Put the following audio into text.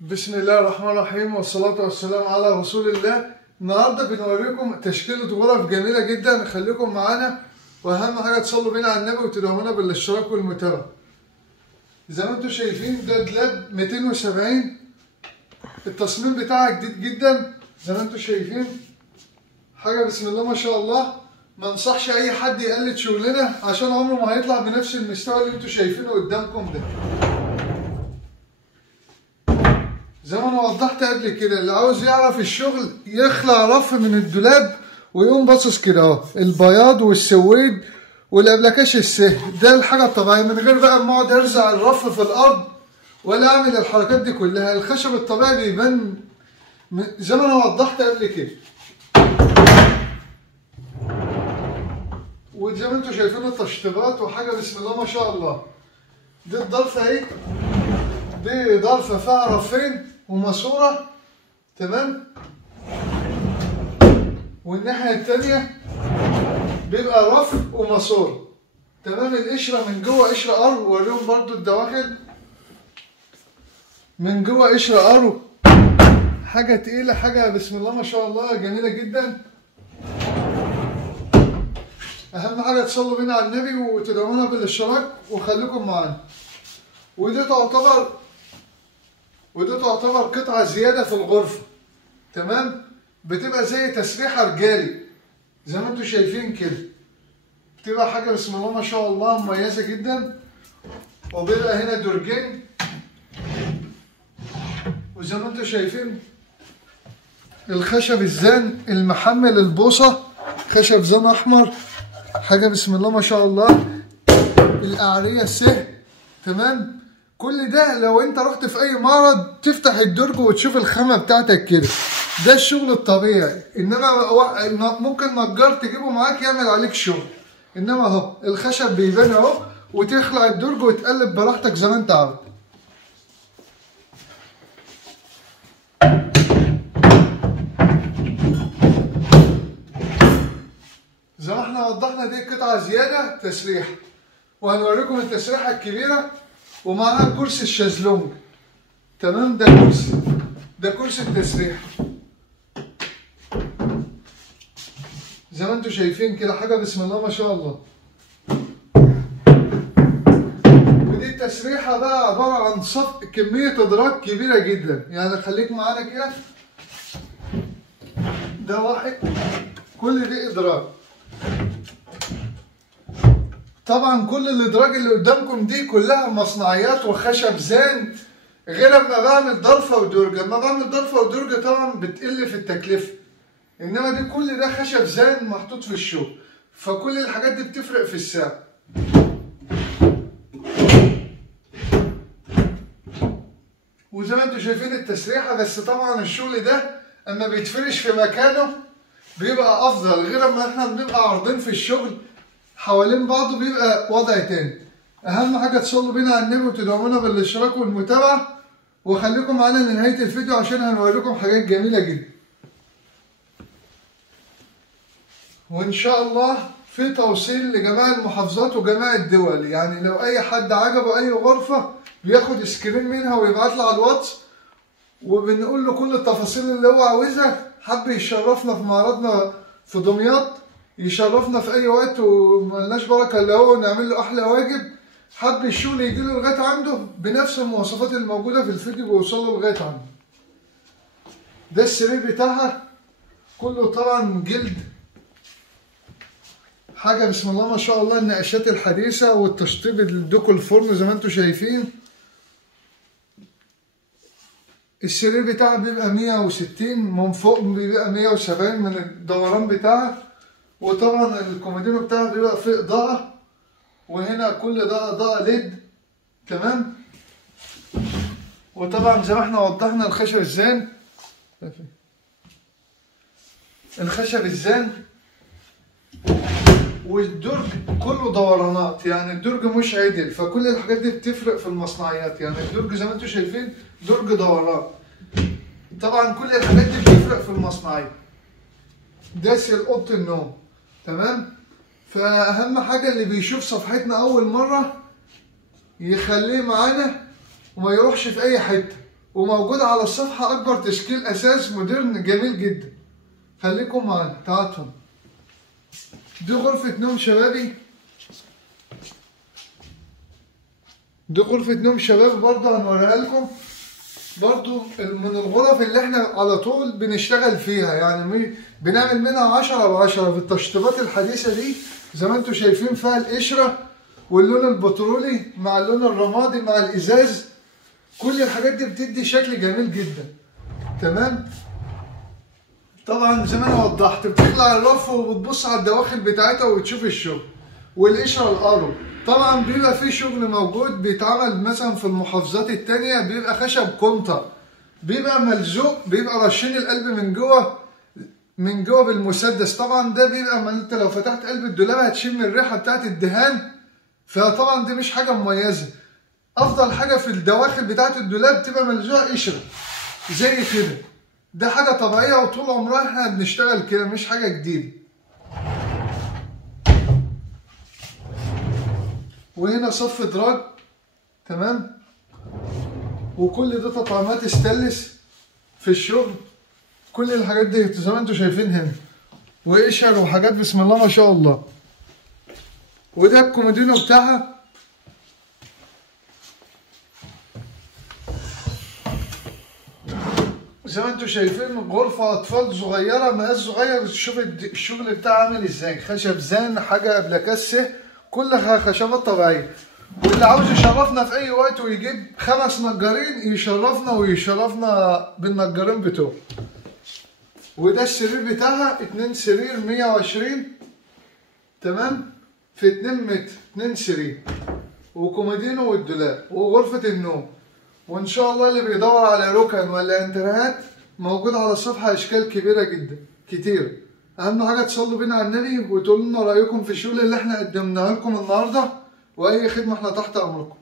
بسم الله الرحمن الرحيم والصلاة والسلام على رسول الله. النهارده بنوريكم تشكيلة غرف جميلة جدا، خليكم معانا واهم حاجة تصلوا بينا على النبي وتدعمونا بالاشتراك والمتابعة. زي ما انتم شايفين ده دولاب 270، التصميم بتاعها جديد جدا زي ما انتم شايفين، حاجة بسم الله ما شاء الله. ما انصحش اي حد يقلد شغلنا عشان عمره ما هيطلع بنفس المستوى اللي انتم شايفينه قدامكم ده. زي ما انا وضحت قبل كده، اللي عاوز يعرف الشغل يخلع رف من الدولاب ويقوم باصص كده اهو، البياض والسويد والابلكاش السهل ده الحاجه الطبيعيه، من غير بقى ما اقعد ارزع الرف في الارض ولا اعمل الحركات دي كلها. الخشب الطبيعي بيبان زي ما انا وضحت قبل كده. وزي ما انتم شايفين التشطيبات وحاجه بسم الله ما شاء الله. دي الضلفه اهي، دي ضلفه فيها رفين وماسوره، تمام. والناحيه التانيه بيبقى رف وماسوره، تمام. القشره من جوه قشره قرو، وريهم برضو الدواخل من جوه قشره قرو، حاجه تقيله، حاجه بسم الله ما شاء الله جميله جدا. اهم حاجه تصلوا بينا على النبي وتدعمونا بالاشتراك وخليكم معانا. ودي تعتبر قطعه زياده في الغرفه، تمام. بتبقى زي تسريحه رجالي زي ما انتم شايفين كده، بتبقى حاجه بسم الله ما شاء الله مميزه جدا. وبيبقى هنا درجين، وزي ما انتم شايفين الخشب الزان المحمل البوصه، خشب زان احمر، حاجه بسم الله ما شاء الله. القعريه السهل، تمام. كل ده لو انت رحت في اي معرض تفتح الدرج وتشوف الخامه بتاعتك كده، ده الشغل الطبيعي. انما ممكن نجار تجيبه معاك يعمل عليك شغل، انما اهو الخشب بيبان اهو، وتخلع الدرج وتقلب براحتك زي ما انت عاوز. زي ما احنا وضحنا دي قطعه زياده تسريح، وهنوريكم التسريحه الكبيره ومعاها كرسي الشازلونج، تمام. ده كرسي التسريح زي ما انتم شايفين كده، حاجه بسم الله ما شاء الله. ودي التسريحه بقى عباره عن صف كميه ادراج كبيره جدا، يعني خليك معانا كده. ده واحد، كل دي ادراج. طبعا كل الادراج اللي قدامكم دي كلها مصنعيات وخشب زان، غير لما بعمل ضلفه ودرج. لما بعمل ضلفه ودرج طبعا بتقل في التكلفه، انما دي كل ده خشب زان محطوط في الشغل، فكل الحاجات دي بتفرق في السعر. وزي ما انتم شايفين التسريحه، بس طبعا الشغل ده اما بيتفرش في مكانه بيبقى افضل، غير لما احنا بنبقى عارضين في الشغل حوالين بعضه بيبقى وضع تاني. اهم حاجه تصلوا بينا على النبي وتدعمونا بالاشتراك والمتابعه، وخليكم معانا لنهايه الفيديو عشان هنوريكم حاجات جميله جدا. وان شاء الله في توصيل لجميع المحافظات وجميع الدول، يعني لو اي حد عجبه اي غرفه بياخد سكرين منها ويبعت لي على الواتس، وبنقول له كل التفاصيل اللي هو عاوزها. حب يشرفنا في معرضنا في دمياط، يشرفنا في اي وقت وملناش بركه الا هو، نعمل له احلى واجب. حب الشغل يجي له لغايه عنده بنفس المواصفات الموجوده في الفيديو بيوصل له لغايه عنده. ده السرير بتاعها كله طبعا جلد، حاجه بسم الله ما شاء الله. النقاشات الحديثه والتشطيب الدوكو الفرن زي ما انتم شايفين. السرير بتاعها بيبقى 160، من فوق بيبقى 170 من الدوران بتاعها. وطبعا الكومودينو بتاعها بيبقى فيه اضاءة، وهنا كل ده اضاءة ليد، تمام. وطبعا زي ما احنا وضحنا الخشب الزان، والدرج كله دورانات، يعني الدرج مش عدل، فكل الحاجات دي بتفرق في المصنعيات. يعني الدرج زي ما انتم شايفين درج دوران، طبعا كل الحاجات دي بتفرق في المصنعيات. ده سير اوضه النوم، تمام. فاهم حاجه اللي بيشوف صفحتنا اول مره يخليه معانا وما يروحش في اي حته، وموجود على الصفحة أكبر تشكيل أساس مودرن جميل جدا. خليكم معانا تعالوا. دي غرفة نوم شبابي، دي غرفة نوم شباب برضه هنوريها لكم. برضه من الغرف اللي احنا على طول بنشتغل فيها، يعني بنعمل منها 10/10 في التشطيبات الحديثة دي. زي ما انتم شايفين فيها القشرة واللون البترولي مع اللون الرمادي مع الإزاز. كل الحاجات دي بتدي شكل جميل جدا. تمام. طبعا زي ما انا وضحت بتطلع الرف وبتبص على الدواخل بتاعتها وتشوف الشغل. والقشرة القرو طبعا بيبقى في شغل موجود بيتعمل مثلا في المحافظات التانية، بيبقى خشب كونتر، بيبقى ملزوق، بيبقى رشين القلب من جوه بالمسدس. طبعا ده بيبقى ما انت لو فتحت قلب الدولاب هتشم الريحة بتاعت الدهان، فطبعا دي مش حاجة مميزة. افضل حاجة في الدواخل بتاعت الدولاب تبقى ملزوقة قشرة زي كده. ده حاجة طبيعية وطول عمرنا احنا بنشتغل كده، مش حاجة جديدة. وهنا صف دراج. تمام. وكل ده تطعيمات استانلس في الشغل. كل الحاجات دي زي ما انتم شايفين هنا، وقشر وحاجات بسم الله ما شاء الله. وده الكومودينو بتاعها. زي ما انتم شايفين غرفة أطفال صغيرة، مقاس صغير. شوف الشغل بتاعها عامل ازاي، خشب زان، حاجة أبلكاسة، كلها خشبات طبيعية. واللي عاوز يشرفنا في أي وقت ويجيب 5 نجارين يشرفنا بالنجارين بتوعه. وده السرير بتاعها 2 سرير 120. تمام. في 2 متر 2 سرير وكومودينو والدولاب وغرفة النوم. وان شاء الله اللي بيدور على ركن ولا انترهات موجود على الصفحة اشكال كبيرة جدا كتير. اهم حاجة تصلوا بينا على النبي وتقولوا لنا رأيكم في الشغل اللي احنا قدمناه لكم النهاردة، واي خدمة احنا تحت امركم.